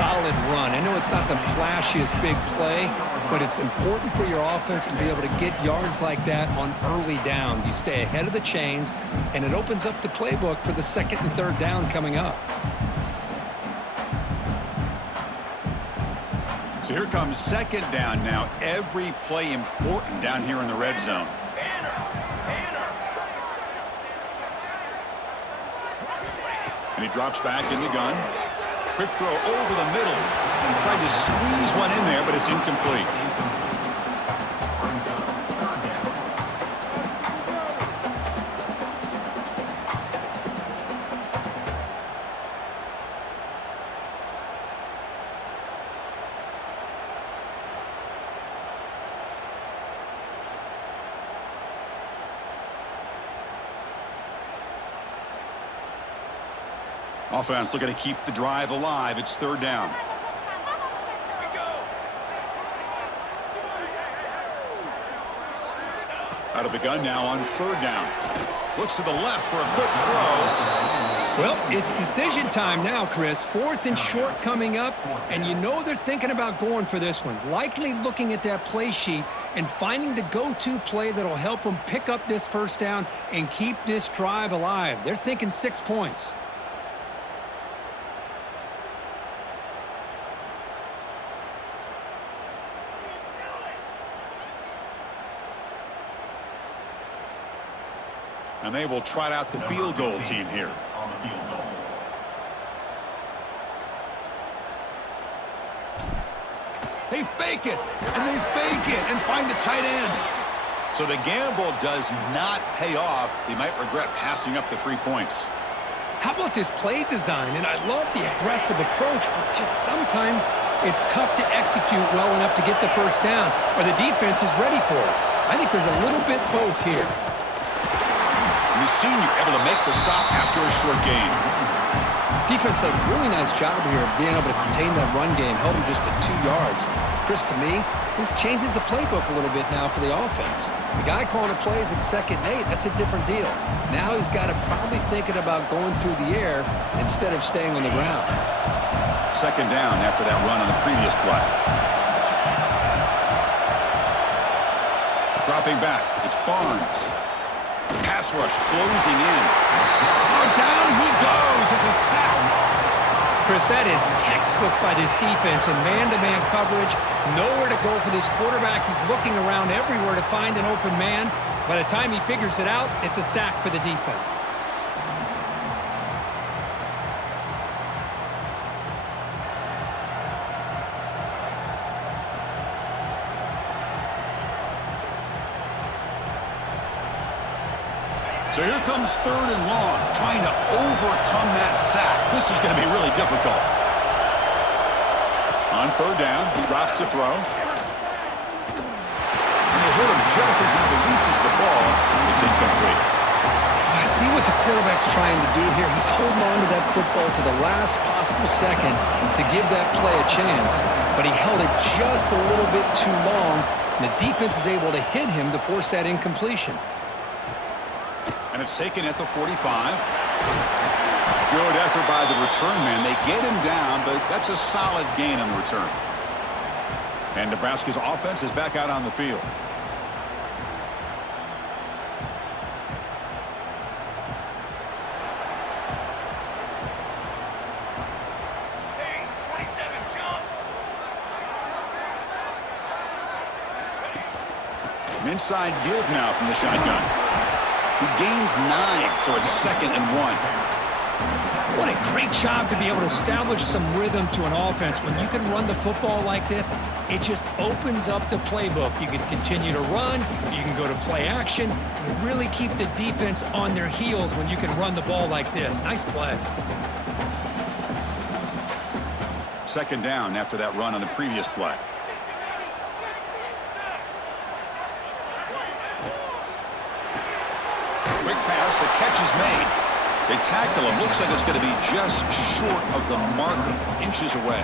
solid run. I know it's not the flashiest big play, but it's important for your offense to be able to get yards like that on early downs. You stay ahead of the chains, and it opens up the playbook for the second and third down coming up. So here comes second down now. Every play important down here in the red zone. And he drops back in the gun. Quick throw over the middle. And tried to squeeze one in there, but it's incomplete. Offense looking to keep the drive alive. It's third down. Out of the gun now on third down. Looks to the left for a quick throw. Well, it's decision time now, Chris. Fourth and short coming up, and you know they're thinking about going for this one. Likely looking at that play sheet and finding the go-to play that'll help them pick up this first down and keep this drive alive. They're thinking 6 points. And they will trot out the field goal team here. They fake it, and they fake it, and find the tight end. So the gamble does not pay off. They might regret passing up the 3 points. How about this play design? And I love the aggressive approach, but just sometimes it's tough to execute well enough to get the first down, or the defense is ready for it. I think there's a little bit both here. The senior able to make the stop after a short gain. Defense does a really nice job here of being able to contain that run game, held him just at 2 yards. Chris, to me, this changes the playbook a little bit now for the offense. The guy calling the plays at 2nd and 8, that's a different deal. Now he's got to probably thinking about going through the air instead of staying on the ground. Second down after that run on the previous play. Dropping back, it's Barnes. Pass rush closing in. Oh, down he goes. It's a sack. Chris, that is textbook by this defense in man-to-man coverage. Nowhere to go for this quarterback. He's looking around everywhere to find an open man. By the time he figures it out, it's a sack for the defense. So here comes third and long, trying to overcome that sack. This is going to be really difficult. On third down, he drops to throw. And they hit him just as he releases the ball. It's incomplete. I see what the quarterback's trying to do here. He's holding on to that football to the last possible second to give that play a chance. But he held it just a little bit too long. And the defense is able to hit him to force that incompletion. And it's taken at the 45. Good effort by the return man. They get him down, but that's a solid gain on the return. And Nebraska's offense is back out on the field. An inside give now from the shotgun. He gains 9, so it's 2nd and 1. What a great job to be able to establish some rhythm to an offense. When you can run the football like this, it just opens up the playbook. You can continue to run. You can go to play action. You really keep the defense on their heels when you can run the ball like this. Nice play. Second down after that run on the previous play. Quick pass, the catch is made. They tackle him. Looks like it's going to be just short of the marker, inches away.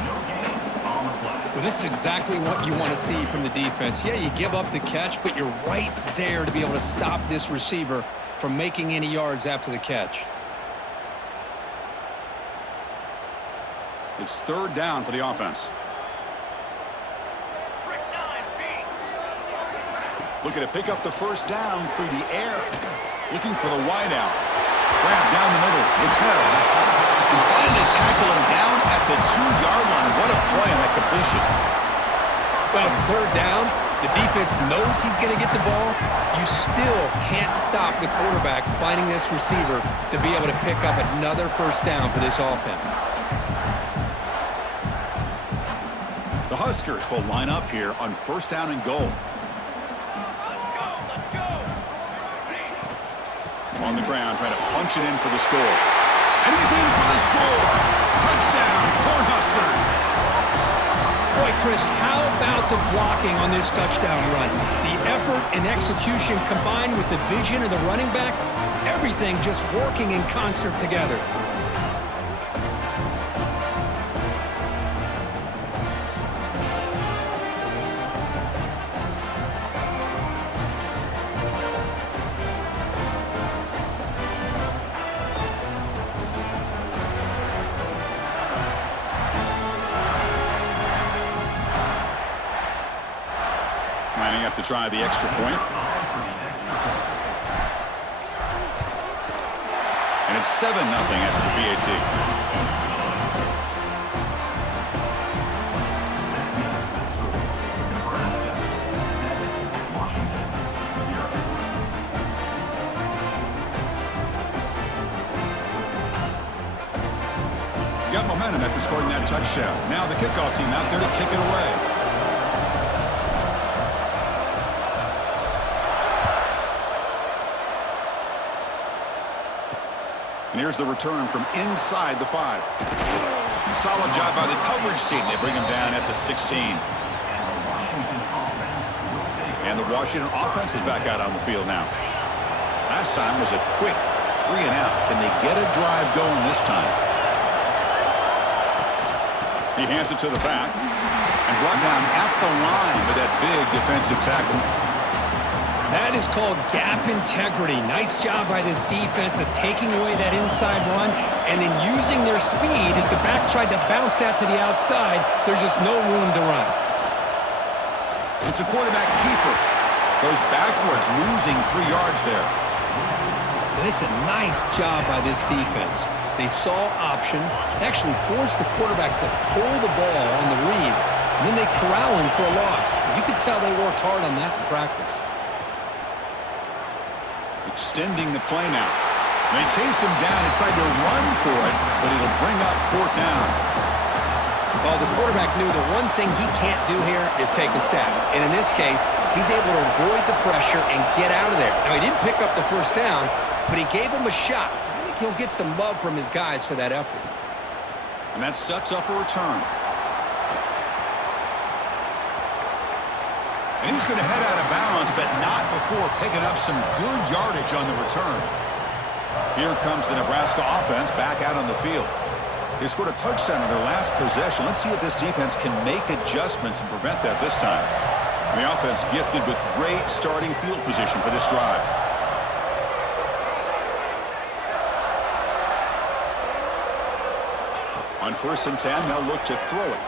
Well, this is exactly what you want to see from the defense. Yeah, you give up the catch, but you're right there to be able to stop this receiver from making any yards after the catch. It's third down for the offense. Looking to pick up the first down through the air. Looking for the wideout. Grab down the middle. It's Harris. Can finally tackle him down at the 2-yard line. What a play on that completion. Well, it's third down. The defense knows he's going to get the ball. You still can't stop the quarterback finding this receiver to be able to pick up another first down for this offense. The Huskers will line up here on first down and goal. On the ground, trying to punch it in for the score. And he's in for the score. Touchdown, Cornhuskers. Boy, Chris, how about the blocking on this touchdown run? The effort and execution combined with the vision of the running back, everything just working in concert together. Lining up to try the extra point. And it's 7-0 after the PAT. Got momentum after scoring that touchdown. Now the kickoff team out there to kick it away. And here's the return from inside the 5. Solid job by the coverage team. They bring him down at the 16. And the Washington offense is back out on the field now. Last time was a quick 3-and-out. Can they get a drive going this time? He hands it to the back and brought down at the line with that big defensive tackle. That is called gap integrity. Nice job by this defense of taking away that inside run and then using their speed as the back tried to bounce that to the outside. There's just no room to run. It's a quarterback keeper. Goes backwards, losing 3 yards there. It's a nice job by this defense. They saw option, actually forced the quarterback to pull the ball on the read, and then they corral him for a loss. You could tell they worked hard on that in practice. Extending the play now. They chase him down and tried to run for it, but it'll bring up fourth down. Well, the quarterback knew the one thing he can't do here is take a sack. And in this case, he's able to avoid the pressure and get out of there. Now, he didn't pick up the first down, but he gave him a shot. I think he'll get some love from his guys for that effort. And that sets up a return. And he's going to head out of bounds, but not before picking up some good yardage on the return. Here comes the Nebraska offense back out on the field. They scored a touchdown in their last possession. Let's see if this defense can make adjustments and prevent that this time. And the offense gifted with great starting field position for this drive. On 1st and 10, they'll look to throw it.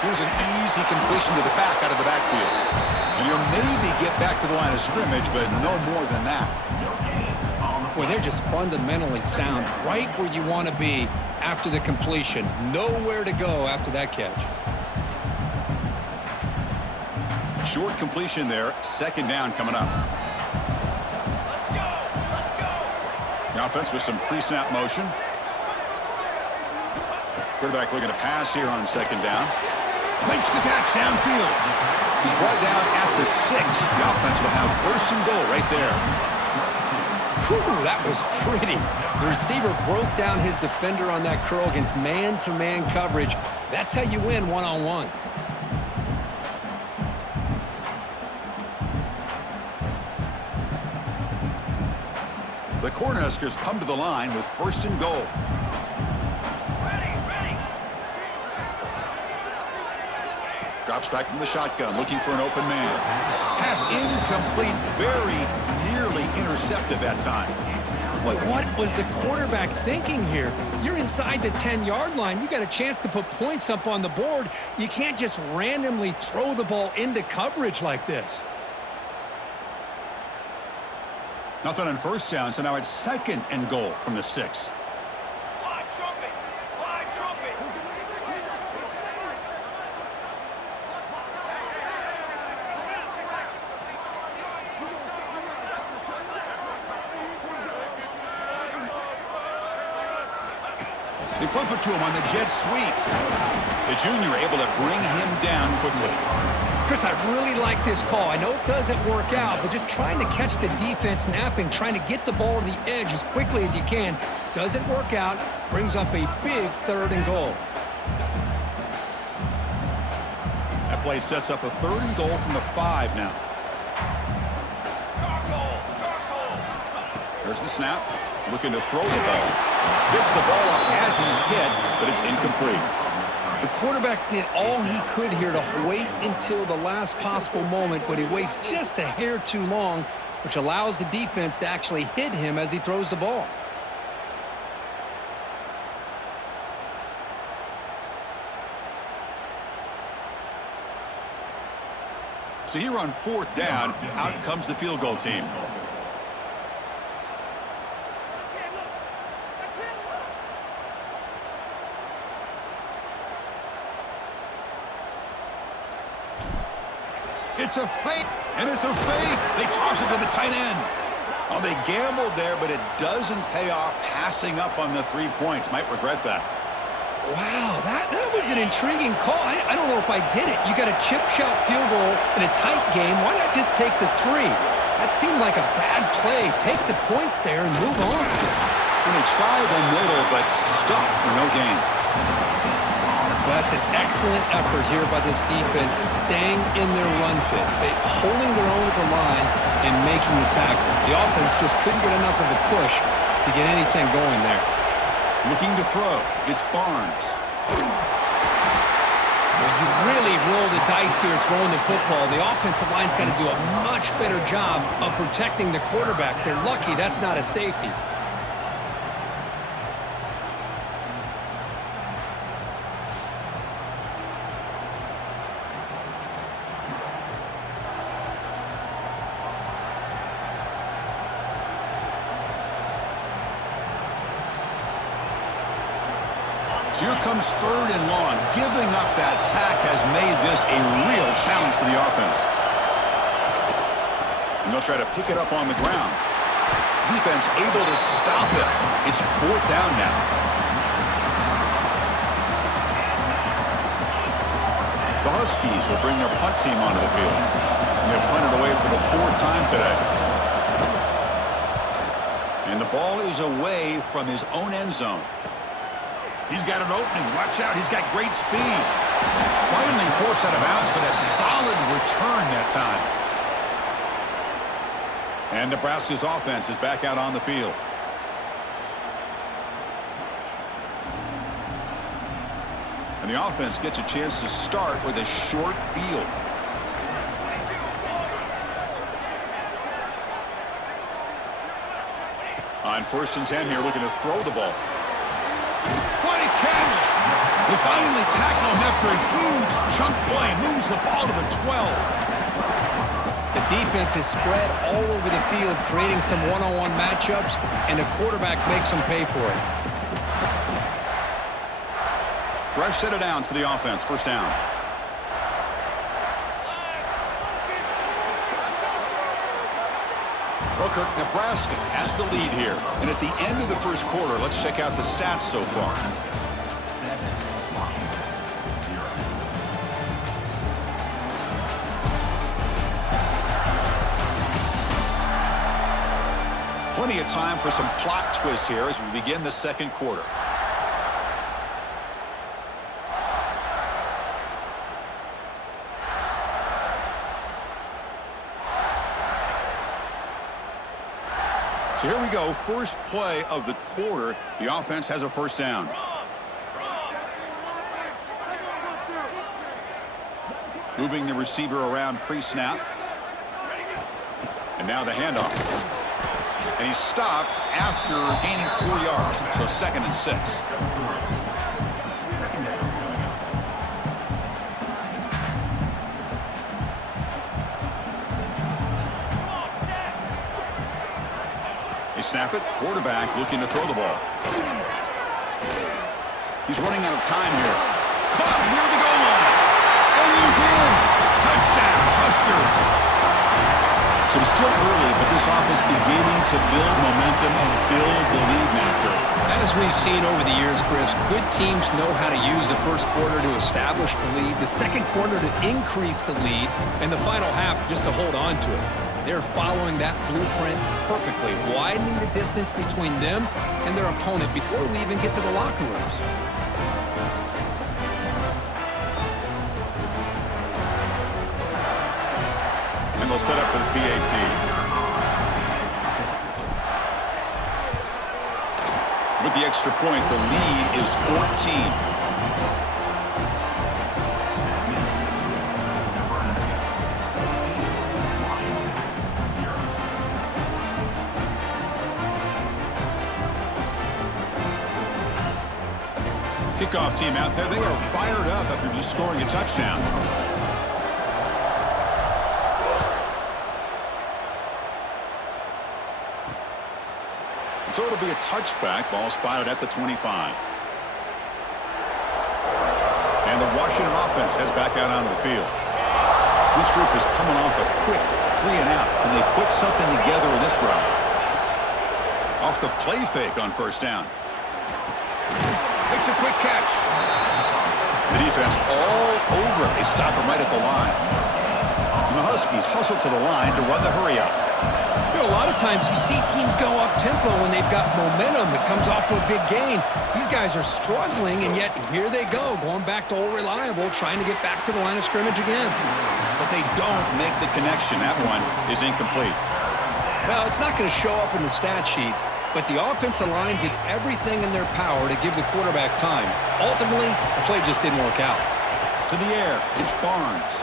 Here's an easy completion to the back out of the backfield. And you'll maybe get back to the line of scrimmage, but no more than that. Boy, they're just fundamentally sound, right where you want to be after the completion. Nowhere to go after that catch. Short completion there. 2nd down coming up. Let's go. The offense with some pre-snap motion. Quarterback looking to pass here on 2nd down. Makes the catch downfield. He's brought down at the 6. The offense will have 1st and goal right there. Whew, that was pretty. The receiver broke down his defender on that curl against man-to-man coverage. That's how you win one-on-ones. The Cornhuskers come to the line with 1st and goal. Drops back from the shotgun, looking for an open man. Pass incomplete, very nearly intercepted that time. Boy, what was the quarterback thinking here? You're inside the 10-yard line. You got a chance to put points up on the board. You can't just randomly throw the ball into coverage like this. Nothing on first down, so now it's 2nd and goal from the 6. Line trumpet. Line trumpet. They flip it to him on the jet sweep. The junior able to bring him down quickly. Chris, I really like this call. I know it doesn't work out, but just trying to catch the defense napping, trying to get the ball to the edge as quickly as you can. Doesn't work out, brings up a big 3rd and goal. That play sets up a 3rd and goal from the 5 now. There's the snap. Looking to throw the ball. Gets the ball off as he's hit, but it's incomplete. The quarterback did all he could here to wait until the last possible moment, but he waits just a hair too long, which allows the defense to actually hit him as he throws the ball. So here on 4th down, out comes the field goal team. It's a fake, and it's a fake. They toss it to the tight end. Oh, they gambled there, but it doesn't pay off. Passing up on the 3 points. Might regret that. Wow, that was an intriguing call. I don't know if I get it. You got a chip shot field goal in a tight game. Why not just take the 3? That seemed like a bad play. Take the points there and move on. And they try the middle, but stuck for no gain. Well, that's an excellent effort here by this defense, staying in their run fits, holding their own at the line and making the tackle. The offense just couldn't get enough of a push to get anything going there. Looking to throw. It's Barnes. Well, you really roll the dice here throwing the football. The offensive line's got to do a much better job of protecting the quarterback. They're lucky that's not a safety. So here comes 3rd and long. Giving up that sack has made this a real challenge for the offense. And they'll try to pick it up on the ground. Defense able to stop it. It's 4th down now. The Huskies will bring their punt team onto the field. And they'll punt it away for the 4th time today. And the ball is away from his own end zone. He's got an opening. Watch out. He's got great speed. Finally forced out of bounds, but a solid return that time. And Nebraska's offense is back out on the field. And the offense gets a chance to start with a short field. On 1st and 10 here, looking to throw the ball. What a catch! They finally tackle him after a huge chunk play. Moves the ball to the 12. The defense is spread all over the field, creating some one-on-one matchups, and the quarterback makes them pay for it. Fresh set of downs for the offense. 1st down. Kirk, Nebraska has the lead here. And at the end of the 1st quarter, let's check out the stats so far. Plenty of time for some plot twists here as we begin the 2nd quarter. So here we go, first play of the quarter. The offense has a 1st down. Moving the receiver around pre-snap. And now the handoff. And he's stopped after gaining 4 yards. So 2nd and 6. They snap it. Quarterback looking to throw the ball. He's running out of time here. Caught near the goal line. And he's in. Touchdown, Huskers. So it's still early, but this offense beginning to build momentum and build the lead now, Kurt. As we've seen over the years, Chris, good teams know how to use the first quarter to establish the lead, the second quarter to increase the lead, and the final half just to hold on to it. They're following that blueprint perfectly, widening the distance between them and their opponent before we even get to the locker rooms. And they'll set up for the PAT. With the extra point, the lead is 14. Kickoff team out there. They are fired up after just scoring a touchdown. So it'll be a touchback. Ball spotted at the 25. And the Washington offense heads back out onto the field. This group is coming off a quick 3 and out. Can they put something together in this drive? Off the play fake on first down. Makes a quick catch. The defense all over it. They stop him right at the line. And the Huskies hustle to the line to run the hurry up. You know, a lot of times you see teams go up-tempo when they've got momentum that comes off to a big gain. These guys are struggling, and yet here they go, going back to old reliable, trying to get back to the line of scrimmage again. But they don't make the connection. That one is incomplete. Well, it's not going to show up in the stat sheet, but the offensive line did everything in their power to give the quarterback time. Ultimately, the play just didn't work out. To the air, it's Barnes.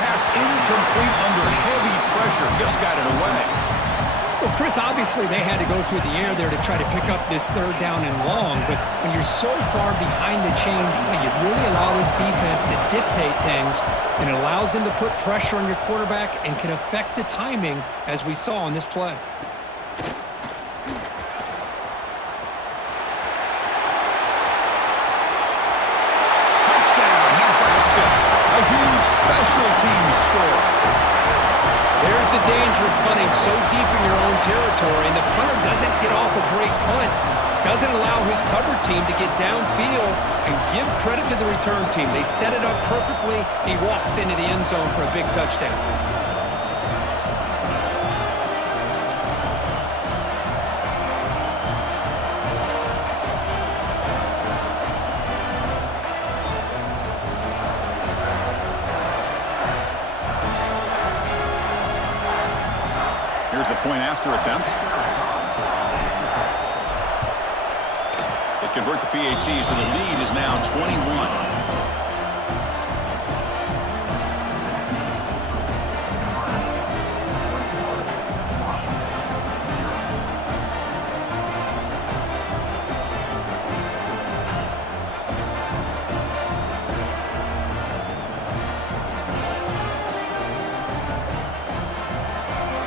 Pass incomplete under heavy pressure. Just got it away. Well, Chris, obviously they had to go through the air there to try to pick up this third down and long, but when you're so far behind the chains, boy, you really allow this defense to dictate things, and it allows them to put pressure on your quarterback and can affect the timing, as we saw on this play. Special teams score. There's the danger of punting so deep in your own territory, and the punter doesn't get off a great punt, doesn't allow his cover team to get downfield, and give credit to the return team. They set it up perfectly. He walks into the end zone for a big touchdown. Here's the point after attempt. They convert the PAT, so the lead is now 21.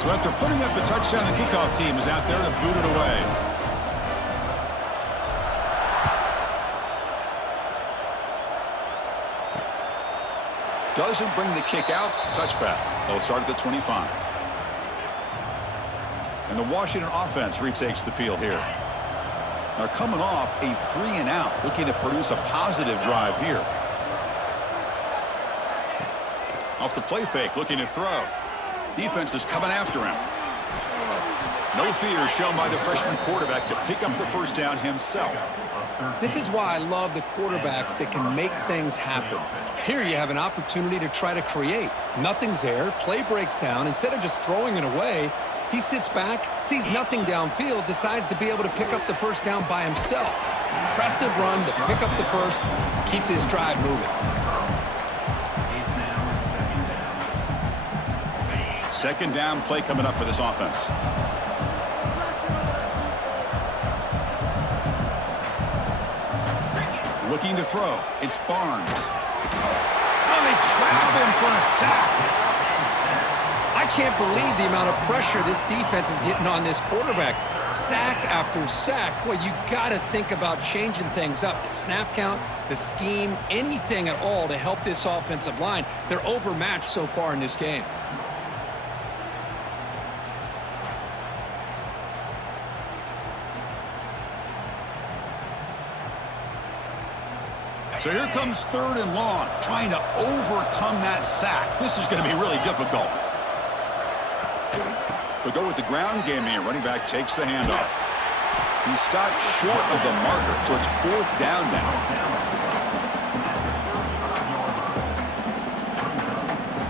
So after putting up a touchdown, the kickoff team is out there to boot it away. Doesn't bring the kick out. Touchback. They'll start at the 25. And the Washington offense retakes the field here. They're coming off a 3 and out, looking to produce a positive drive here. Off the play fake, looking to throw. Defense is coming after him. No fear shown by the freshman quarterback to pick up the first down himself. This is why I love the quarterbacks that can make things happen. Here you have an opportunity to try to create. Nothing's there. Play breaks down. Instead of just throwing it away, he sits back, sees nothing downfield, decides to be able to pick up the first down by himself. Impressive run to pick up the first, keep this drive moving. Second down play coming up for this offense. Looking to throw. It's Barnes. Oh, they trap him for a sack. I can't believe the amount of pressure this defense is getting on this quarterback. Sack after sack. Well, you got to think about changing things up. The snap count, the scheme, anything at all to help this offensive line. They're overmatched so far in this game. So here comes 3rd and long, trying to overcome that sack. This is going to be really difficult. They'll go with the ground game here. Running back takes the handoff. He's stopped short of the marker, so it's 4th down now.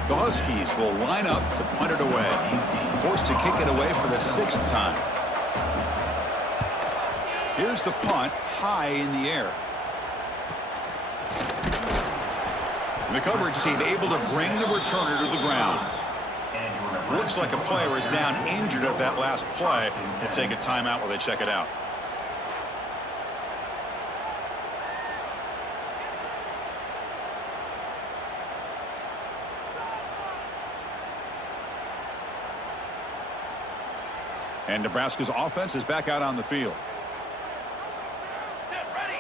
The Huskies will line up to punt it away. Forced to kick it away for the 6th time. Here's the punt, high in the air. The coverage team able to bring the returner to the ground. Looks like a player is down injured at that last play. We'll take a timeout while they check it out. And Nebraska's offense is back out on the field. Set, ready.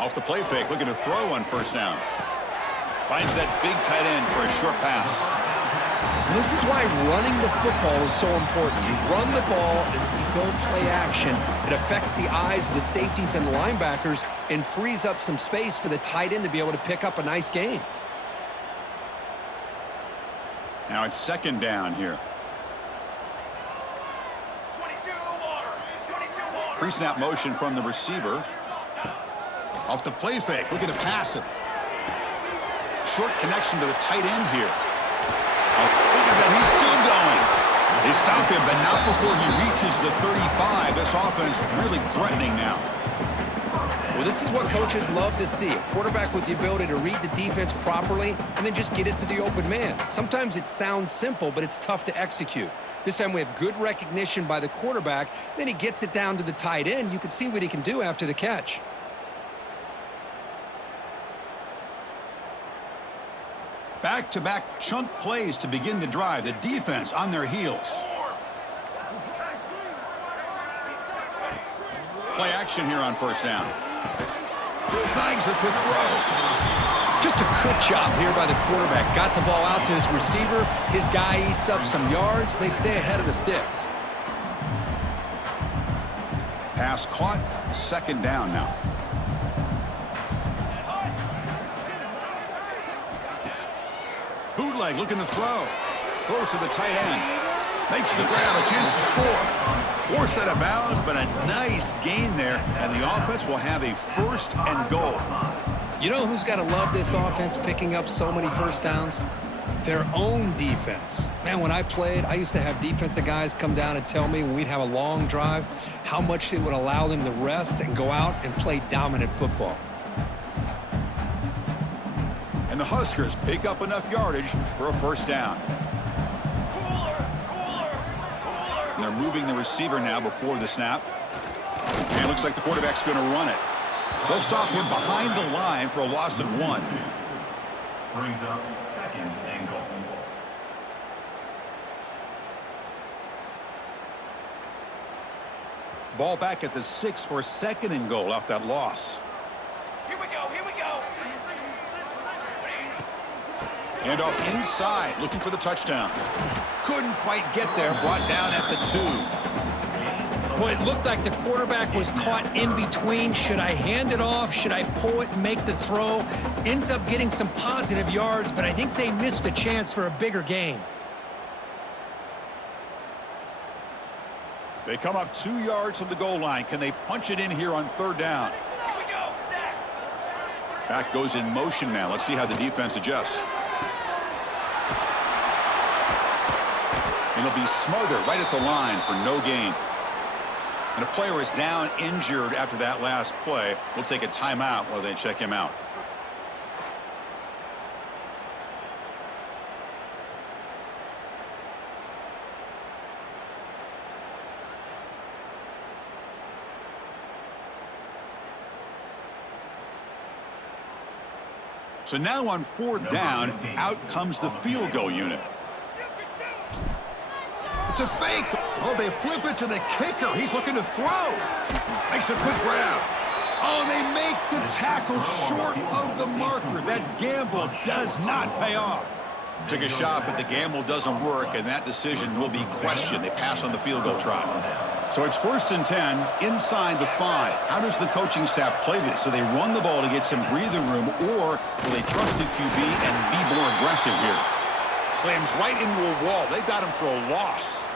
Off the play fake, looking to throw on 1st down. Finds that big tight end for a short pass. This is why running the football is so important. You run the ball and then you go play action. It affects the eyes of the safeties and linebackers and frees up some space for the tight end to be able to pick up a nice gain. Now it's 2nd down here. 22 water. 22 water. Pre-snap motion from the receiver. Off the play fake, looking to pass it. Short connection to the tight end here. Oh, look at that, he's still going. They stop him, but not before he reaches the 35. This offense really threatening now. Well, this is what coaches love to see. A quarterback with the ability to read the defense properly and then just get it to the open man. Sometimes it sounds simple, but it's tough to execute. This time we have good recognition by the quarterback. Then he gets it down to the tight end. You can see what he can do after the catch. Back-to-back chunk plays to begin the drive. The defense on their heels. Play action here on 1st down. Snags the quick throw. Just a good job here by the quarterback. Got the ball out to his receiver. His guy eats up some yards. They stay ahead of the sticks. Pass caught. 2nd down now. Bootleg looking to throw. Throws to the tight end. Makes the grab, a chance to score. Forced out of bounds, but a nice gain there, and the offense will have a 1st and goal. You know who's got to love this offense picking up so many 1st downs? Their own defense. Man, when I played, I used to have defensive guys come down and tell me when we'd have a long drive how much it would allow them to rest and go out and play dominant football. And the Huskers pick up enough yardage for a 1st down. And they're moving the receiver now before the snap. And it looks like the quarterback's going to run it. They'll stop him behind the line for a loss of 1. Brings up 2nd and goal. Ball back at the 6 for a 2nd and goal off that loss. Here we go, here we go. And off inside, looking for the touchdown. Couldn't quite get there, brought down at the 2. Boy, it looked like the quarterback was caught in between. Should I hand it off? Should I pull it and make the throw? Ends up getting some positive yards, but I think they missed a chance for a bigger gain. They come up 2 yards from the goal line. Can they punch it in here on 3rd down? Here we go, sack. Back goes in motion now. Let's see how the defense adjusts. And he'll be Smother right at the line for no gain. And a player is down injured after that last play. We'll take a timeout while they check him out. So now on 4th down, out comes the field goal unit. It's a fake. Oh, they flip it to the kicker. He's looking to throw. Makes a quick grab. Oh, they make the tackle short of the marker. That gamble does not pay off. Took a shot, but the gamble doesn't work, and that decision will be questioned. They pass on the field goal try. So it's 1st and 10 inside the 5. How does the coaching staff play this? Do they run the ball to get some breathing room, or will they trust the QB and be more aggressive here? Slams right into a wall. They got him for a loss.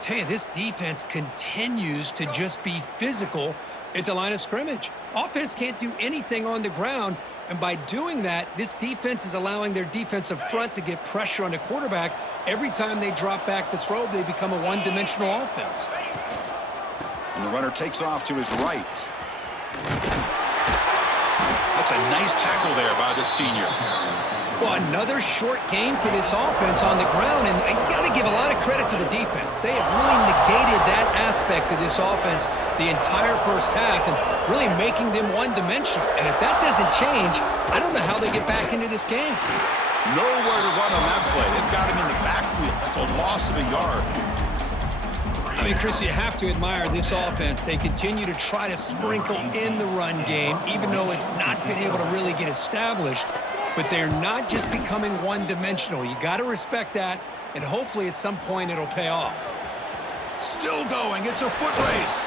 Tell you, this defense continues to just be physical at the line of scrimmage. Offense can't do anything on the ground, and by doing that, this defense is allowing their defensive front to get pressure on the quarterback. Every time they drop back to throw, they become a one-dimensional offense. And the runner takes off to his right. That's a nice tackle there by the senior. Well, another short game for this offense on the ground, and you got to give a lot of credit to the defense. They have really negated that aspect of this offense the entire first half and really making them one-dimensional. And if that doesn't change, I don't know how they get back into this game. Nowhere to run on that play. They've got him in the backfield. That's a loss of a yard. I mean, Chris, you have to admire this offense. They continue to try to sprinkle in the run game, even though it's not been able to really get established. But they're not just becoming one-dimensional. You got to respect that, and hopefully at some point it'll pay off. Still going. It's a foot race.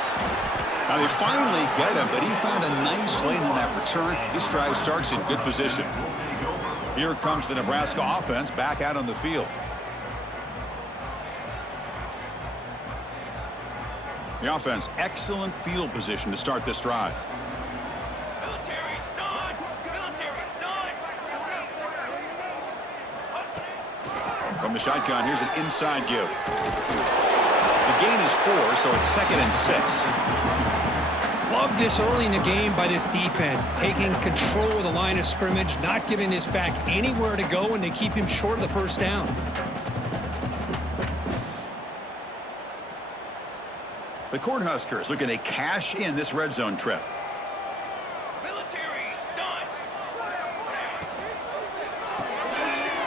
Now they finally get him, but he found a nice lane on that return. This drive starts in good position. Here comes the Nebraska offense back out on the field. The offense, excellent field position to start this drive. From the shotgun, here's an inside give. The gain is 4, so it's 2nd and 6. Love this early in the game by this defense, taking control of the line of scrimmage, not giving this back anywhere to go, and they keep him short of the first down. The Cornhuskers looking to cash in this red zone trip.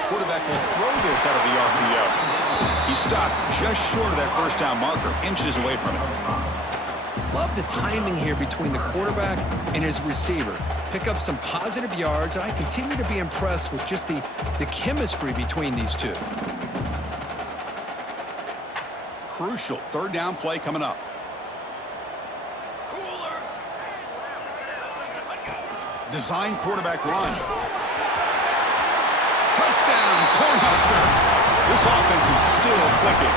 Quarterback will throw this out of the RPO. He stopped just short of that first down marker, inches away from it. Love the timing here between the quarterback and his receiver. Pick up some positive yards, and I continue to be impressed with just the chemistry between these two. Crucial 3rd down play coming up. Design quarterback run. Touchdown, Cornhuskers. This offense is still clicking.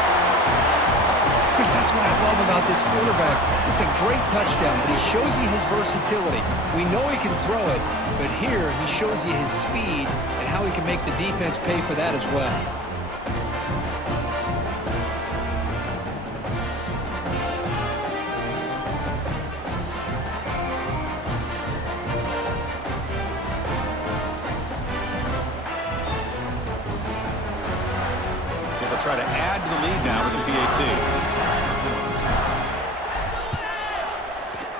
Chris, that's what I love about this quarterback. It's a great touchdown, but he shows you his versatility. We know he can throw it, but here he shows you his speed and how he can make the defense pay for that as well. Try to add to the lead now with the PAT.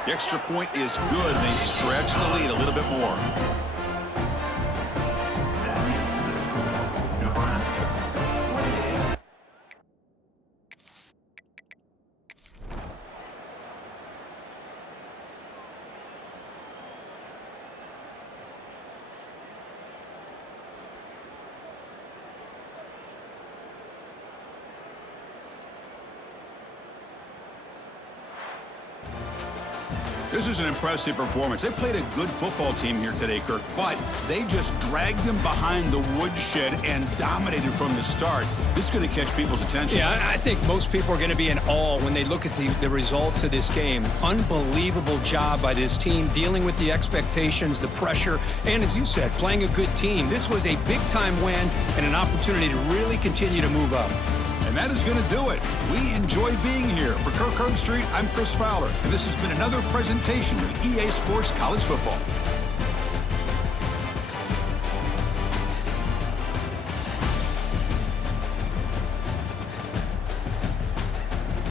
The extra point is good, and they stretch the lead a little bit more. This is an impressive performance. They played a good football team here today, Kirk, but they just dragged them behind the woodshed and dominated from the start. This is going to catch people's attention. Yeah, I think most people are going to be in awe when they look at the results of this game. Unbelievable job by this team, dealing with the expectations, the pressure, and as you said, playing a good team. This was a big-time win and an opportunity to really continue to move up. And that is going to do it. We enjoyed being here. For Kirk Herbstreit, I'm Chris Fowler, and this has been another presentation of EA Sports College Football.